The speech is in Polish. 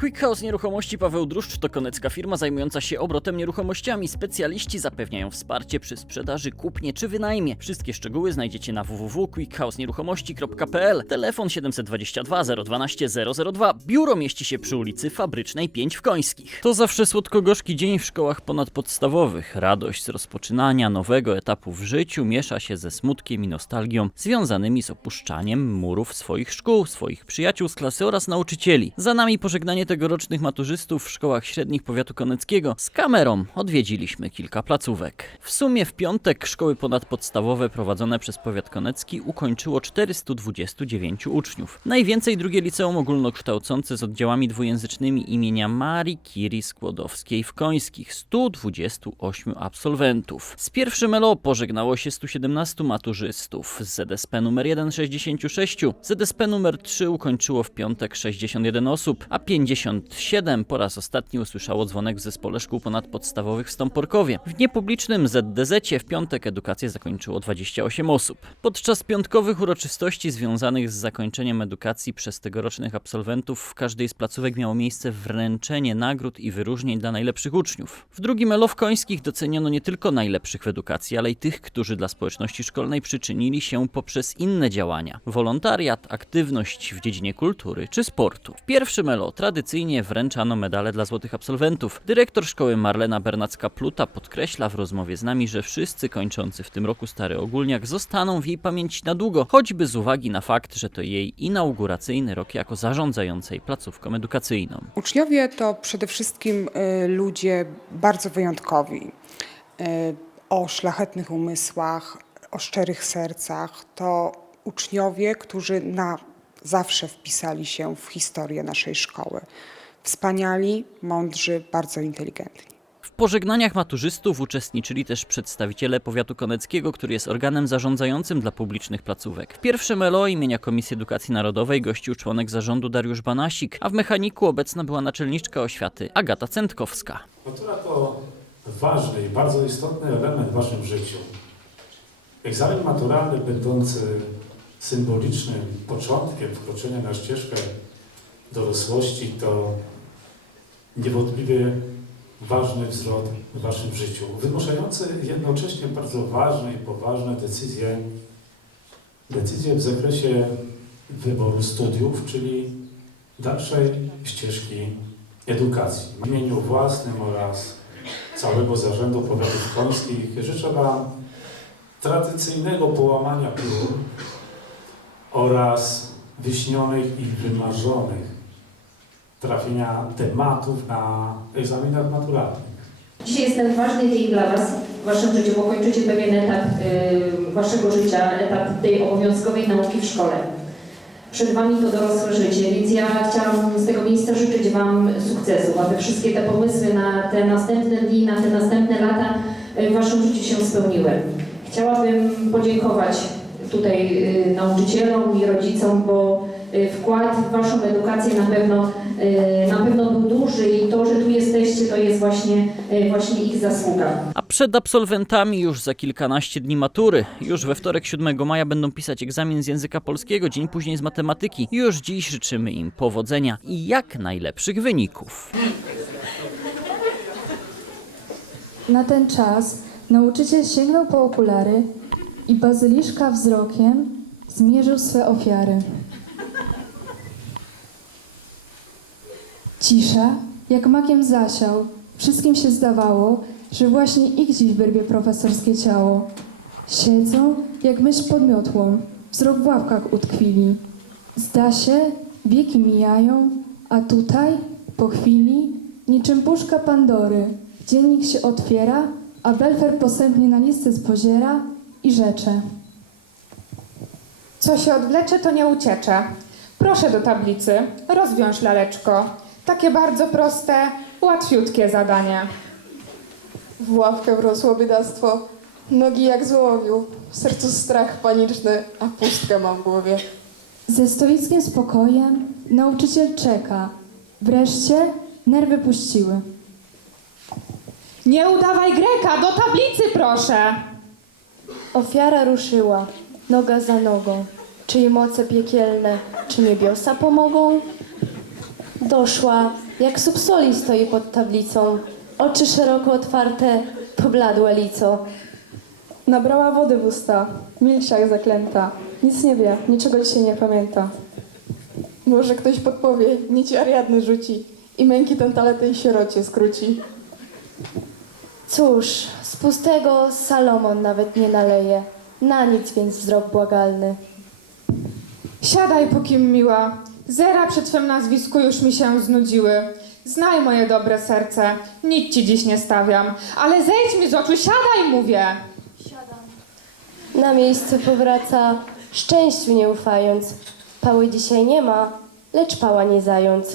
Quick House Nieruchomości Paweł Druszcz to konecka firma zajmująca się obrotem nieruchomościami. Specjaliści zapewniają wsparcie przy sprzedaży, kupnie czy wynajmie. Wszystkie szczegóły znajdziecie na www.quickhousenieruchomości.pl. Telefon 722 012 002. Biuro mieści się przy ulicy Fabrycznej 5 w Końskich. To zawsze słodko-gorzki dzień w szkołach ponadpodstawowych. Radość z rozpoczynania nowego etapu w życiu miesza się ze smutkiem i nostalgią związanymi z opuszczaniem murów swoich szkół, swoich przyjaciół z klasy oraz nauczycieli. Za nami pożegnanie tegorocznych maturzystów w szkołach średnich powiatu koneckiego. Z kamerą odwiedziliśmy kilka placówek. W sumie w piątek szkoły ponadpodstawowe prowadzone przez powiat konecki ukończyło 429 uczniów. Najwięcej drugie liceum ogólnokształcące z oddziałami dwujęzycznymi imienia Marii Curie Skłodowskiej w Końskich 128 absolwentów. Z pierwszym LO pożegnało się 117 maturzystów. Z ZSP numer 1 66, ZSP numer 3 ukończyło w piątek 61 osób, a 57 po raz ostatni usłyszało dzwonek w zespole szkół ponadpodstawowych w Stąporkowie. W niepublicznym ZDZ w piątek edukację zakończyło 28 osób. Podczas piątkowych uroczystości związanych z zakończeniem edukacji przez tegorocznych absolwentów w każdej z placówek miało miejsce wręczenie nagród i wyróżnień dla najlepszych uczniów. W drugim Elo w Końskich doceniono nie tylko najlepszych w edukacji, ale i tych, którzy dla społeczności szkolnej przyczynili się poprzez inne działania. Wolontariat, aktywność w dziedzinie kultury czy sportu. W pierwszym Elo tradycyjnie wręczano medale dla złotych absolwentów. Dyrektor szkoły Marlena Bernacka-Pluta podkreśla w rozmowie z nami, że wszyscy kończący w tym roku Stary Ogólniak zostaną w jej pamięci na długo, choćby z uwagi na fakt, że to jej inauguracyjny rok jako zarządzającej placówką edukacyjną. Uczniowie to przede wszystkim y, ludzie bardzo wyjątkowi, y, o szlachetnych umysłach, o szczerych sercach. To uczniowie, którzy na zawsze wpisali się w historię naszej szkoły. Wspaniali, mądrzy, bardzo inteligentni. W pożegnaniach maturzystów uczestniczyli też przedstawiciele powiatu koneckiego, który jest organem zarządzającym dla publicznych placówek. W pierwszym ELO imienia Komisji Edukacji Narodowej gościł członek zarządu Dariusz Banasik, a w mechaniku obecna była naczelniczka oświaty Agata Centkowska. Matura to ważny i bardzo istotny element w waszym życiu. Egzamin maturalny będący symbolicznym początkiem wkroczenia na ścieżkę dorosłości to niewątpliwie ważny wzlot w waszym życiu, wymuszający jednocześnie bardzo ważne i poważne decyzje, decyzje w zakresie wyboru studiów, czyli dalszej ścieżki edukacji. W imieniu własnym oraz całego Zarządu Powiatów Końskich życzę Wam tradycyjnego połamania piór oraz wyśnionych i wymarzonych trafienia tematów na egzaminach maturalnych. Dzisiaj jest ten ważny dzień dla Was w Waszym życiu, bo kończycie pewien etap y, Waszego życia, etap tej obowiązkowej nauki w szkole. Przed Wami to dorosłe życie, więc ja chciałam z tego miejsca życzyć Wam sukcesów, aby wszystkie te pomysły na te następne dni, na te następne lata y, w Waszym życiu się spełniły. Chciałabym podziękować tutaj y, nauczycielom i rodzicom, bo y, wkład w Waszą edukację na pewno, y, na pewno był duży i to, że tu jesteście, to jest właśnie, właśnie ich zasługa. A przed absolwentami już za kilkanaście dni matury. Już we wtorek 7 maja będą pisać egzamin z języka polskiego, dzień później z matematyki. Już dziś życzymy im powodzenia i jak najlepszych wyników. Na ten czas nauczyciel sięgnął po okulary i bazyliszka wzrokiem zmierzył swe ofiary. Cisza, jak makiem zasiał, wszystkim się zdawało, że właśnie ich dziś wyrwie profesorskie ciało. Siedzą, jak myśl pod miotłą, wzrok w ławkach utkwili. Zda się, wieki mijają, a tutaj, po chwili, niczym puszka Pandory, dziennik się otwiera, a Belfer posępnie na listę spoziera i rzecze. Co się odwlecze, to nie uciecze. Proszę do tablicy, rozwiąż laleczko. Takie bardzo proste, łatwiutkie zadanie. W ławkę wrosło biedactwo, nogi jak złowił, w sercu strach paniczny, a pustkę mam w głowie. Ze stoickim spokojem nauczyciel czeka. Wreszcie nerwy puściły. Nie udawaj Greka, do tablicy proszę! Ofiara ruszyła, noga za nogą. Czy jej moce piekielne, czy niebiosa pomogą? Doszła, jak subsoli stoi pod tablicą. Oczy szeroko otwarte, pobladła lico. Nabrała wody w usta, milczy jak zaklęta. Nic nie wie, niczego dzisiaj nie pamięta. Może ktoś podpowie, nić Ariadny rzuci i męki ten talet tej sierocie skróci. Cóż, z pustego Salomon nawet nie naleje. Na nic więc wzrok błagalny. Siadaj, pokim miła. Zera przy twym nazwisku już mi się znudziły. Znaj moje dobre serce, nic ci dziś nie stawiam, ale zejdź mi z oczu, siadaj, mówię. Na miejsce powraca, szczęściu nie ufając. Pały dzisiaj nie ma, lecz pała nie zając.